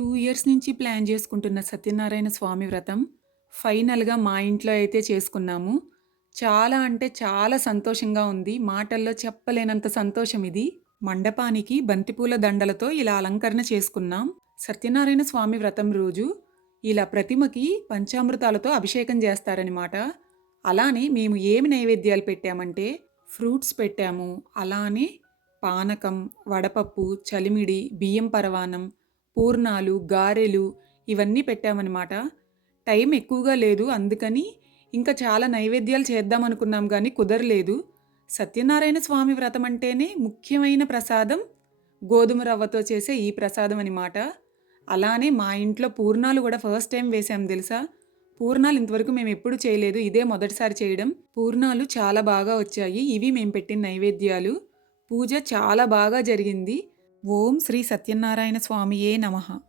Two years నుంచి plan చేసుకుంటున్న సత్యనారాయణ స్వామి వ్రతం ఫైనల్గా మా ఇంట్లో అయితే చేసుకున్నాము. చాలా అంటే చాలా సంతోషంగా ఉంది. మాటల్లో చెప్పలేనంత సంతోషం ఇది. మండపానికి బంతిపూల దండలతో ఇలా అలంకరణ చేసుకున్నాం. సత్యనారాయణ స్వామి వ్రతం రోజు ఇలా ప్రతిమకి పంచామృతాలతో అభిషేకం చేస్తారనమాట అలానే మేము ఏమి నైవేద్యాలు పెట్టామంటే ఫ్రూట్స్ పెట్టాము. అలానే పానకం వడపప్పు చలిమిడి బియ్యం పరవానం పూర్ణాలు గారెలు ఇవన్నీ పెట్టామన్నమాట. టైం ఎక్కువగా లేదు అందుకని ఇంకా చాలా నైవేద్యాలు చేద్దాం అనుకున్నాం కానీ కుదరలేదు. సత్యనారాయణ స్వామి వ్రతం అంటేనే ముఖ్యమైన ప్రసాదం. గోధుమ రవ్వతో చేసే ఈ ప్రసాదం అనమాట అలానే మా ఇంట్లో పూర్ణాలు కూడా ఫస్ట్ టైం వేసాం తెలుసా? పూర్ణాలు ఇంతవరకు మేము ఎప్పుడు చేయలేదు. ఇదే మొదటిసారి చేయడం. పూర్ణాలు చాలా బాగా వచ్చాయి. ఇవి మేము పెట్టిన నైవేద్యాలు. పూజ చాలా బాగా జరిగింది. ఓం శ్రీ సత్యనారాయణ స్వామియే నమః.